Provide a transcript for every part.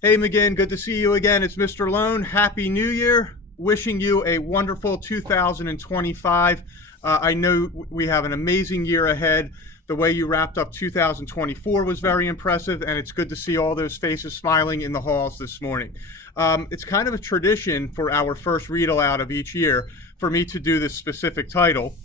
Hey, McGinn, good to see you again. It's Mr. Lohn. Happy New Year. Wishing you a wonderful 2025. I know we have an amazing year ahead. The way you wrapped up 2024 was very impressive, and it's good to see all those faces smiling in the halls this morning. It's kind of a tradition for our first read aloud of each year for me to do this specific title.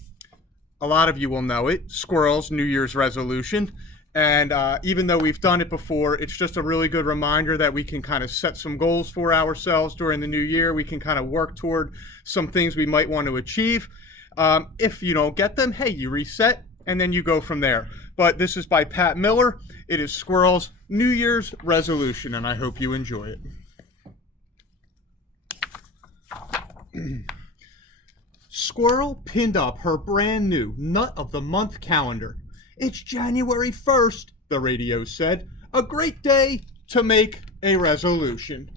A lot of you will know it, Squirrel's New Year's Resolution. And even though we've done it before, it's just a really good reminder that we can kind of set some goals for ourselves during the new year. We can kind of work toward some things we might want to achieve. If you don't get them, hey, you reset and then you go from there. But this is by Pat Miller. It is Squirrel's New Year's Resolution, and I hope you enjoy it. Squirrel pinned up her brand new Nut of the Month calendar. It's January 1st, the radio said. A great day to make a resolution.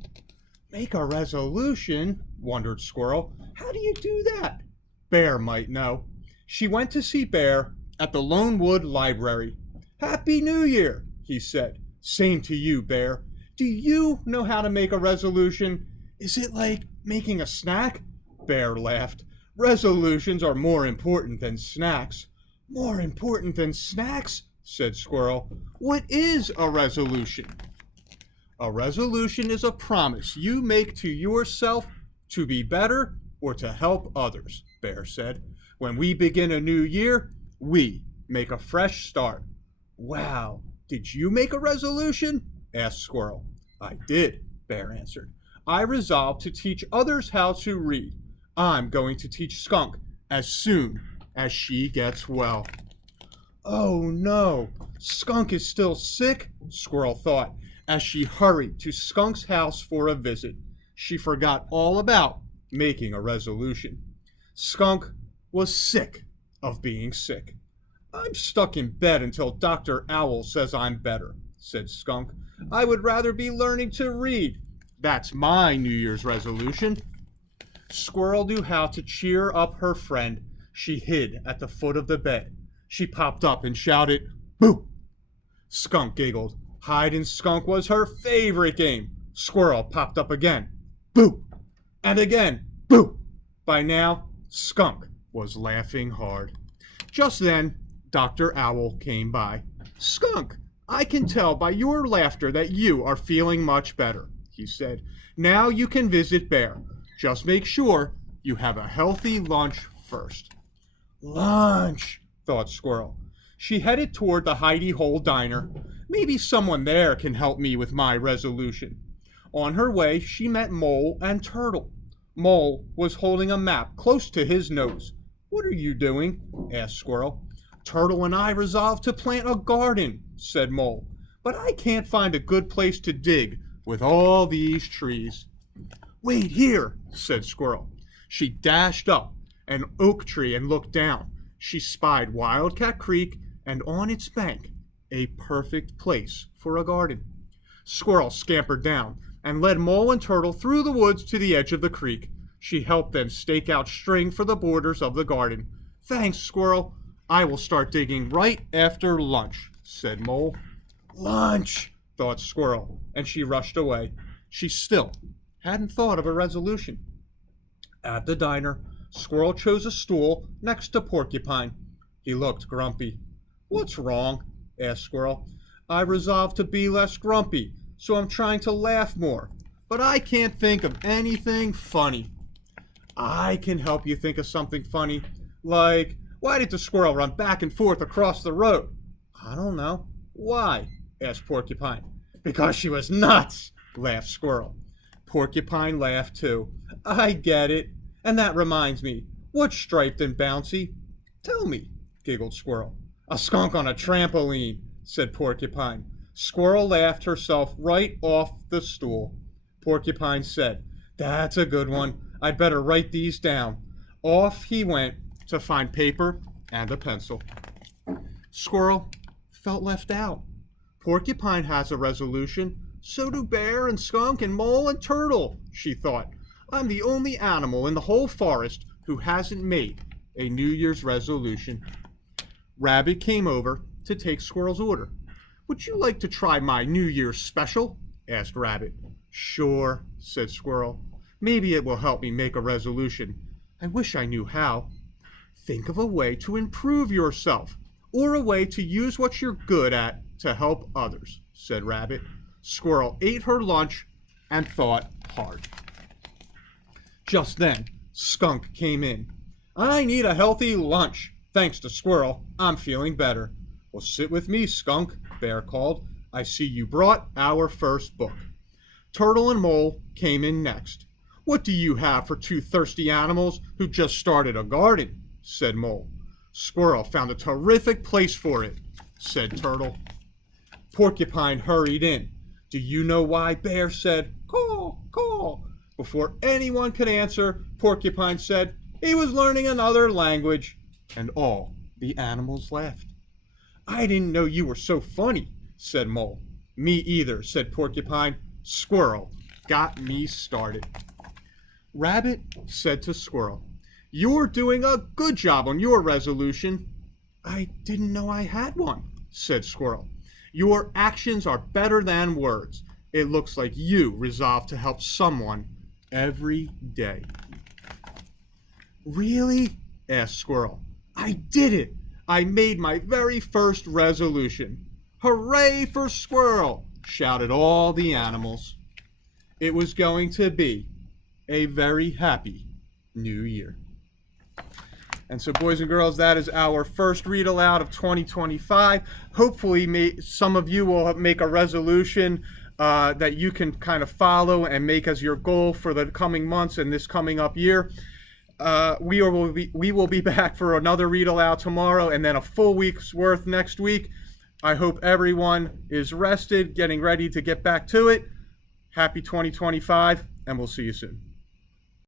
Make a resolution? Wondered Squirrel. How do you do that? Bear might know. She went to see Bear at the Lone Wood Library. Happy New Year, he said. Same to you, Bear. Do you know how to make a resolution? Is it like making a snack? Bear laughed. Resolutions are more important than snacks. More important than snacks, said Squirrel. What is a resolution? A resolution is a promise you make to yourself to be better or to help others, Bear said. When we begin a new year, we make a fresh start. Wow, did you make a resolution? Asked Squirrel. I did, Bear answered. I resolved to teach others how to read. I'm going to teach Skunk as soon as she gets well. Oh no, Skunk is still sick, Squirrel thought, as she hurried to Skunk's house for a visit. She forgot all about making a resolution. Skunk was sick of being sick. I'm stuck in bed until Dr. Owl says I'm better, said Skunk. I would rather be learning to read. That's my New Year's resolution. Squirrel knew how to cheer up her friend. She hid at the foot of the bed. She popped up and shouted, Boo! Skunk giggled. Hide and skunk was her favorite game. Squirrel popped up again. Boo! And again, boo! By now, Skunk was laughing hard. Just then, Dr. Owl came by. Skunk, I can tell by your laughter that you are feeling much better, he said. Now you can visit Bear. Just make sure you have a healthy lunch first. Lunch, thought Squirrel. She headed toward the Hidey Hole Diner. Maybe someone there can help me with my resolution. On her way, she met Mole and Turtle. Mole was holding a map close to his nose. What are you doing? Asked Squirrel. Turtle and I resolved to plant a garden, said Mole. But I can't find a good place to dig with all these trees. Wait here, said Squirrel. She dashed up an oak tree and looked down. She spied Wildcat Creek and on its bank a perfect place for a garden. Squirrel scampered down and led Mole and Turtle through the woods to the edge of the creek. She helped them stake out string for the borders of the garden. Thanks, Squirrel. I will start digging right after lunch, said Mole. Lunch, thought Squirrel, and she rushed away. She still hadn't thought of a resolution. At the diner, Squirrel chose a stool next to Porcupine. He looked grumpy. What's wrong? Asked Squirrel. I resolved to be less grumpy, so I'm trying to laugh more. But I can't think of anything funny. I can help you think of something funny. Like, why did the squirrel run back and forth across the road? I don't know. Why? Asked Porcupine. Because she was nuts, laughed Squirrel. Porcupine laughed too. I get it. And that reminds me, what's striped and bouncy? Tell me, giggled Squirrel. A skunk on a trampoline, said Porcupine. Squirrel laughed herself right off the stool. Porcupine said, That's a good one. I'd better write these down. Off he went to find paper and a pencil. Squirrel felt left out. Porcupine has a resolution. So do Bear and Skunk and Mole and Turtle, she thought. I'm the only animal in the whole forest who hasn't made a New Year's resolution. Rabbit came over to take Squirrel's order. Would you like to try my New Year's special? Asked Rabbit. Sure, said Squirrel. Maybe it will help me make a resolution. I wish I knew how. Think of a way to improve yourself, or a way to use what you're good at to help others, said Rabbit. Squirrel ate her lunch and thought hard. Just then, Skunk came in. I need a healthy lunch. Thanks to Squirrel, I'm feeling better. Well, sit with me, Skunk, Bear called. I see you brought our first book. Turtle and Mole came in next. What do you have for two thirsty animals who just started a garden? Said Mole. Squirrel found a terrific place for it, said Turtle. Porcupine hurried in. Do you know why Bear said, "Call, call"? Before anyone could answer, Porcupine said he was learning another language, and all the animals laughed. I didn't know you were so funny, said Mole. Me either, said Porcupine. Squirrel got me started. Rabbit said to Squirrel, You're doing a good job on your resolution. I didn't know I had one, said Squirrel. Your actions are better than words. It looks like you resolve to help someone every day. Really? Asked Squirrel. I did it! I made my very first resolution. Hooray for Squirrel! Shouted all the animals. It was going to be a very happy new year. And so, boys and girls, that is our first read aloud of 2025. Hopefully, some of you will make a resolution that you can kind of follow and make as your goal for the coming months and this coming up year. We will be back for another read aloud tomorrow and then a full week's worth next week. I hope everyone is rested, getting ready to get back to it. Happy 2025, and we'll see you soon.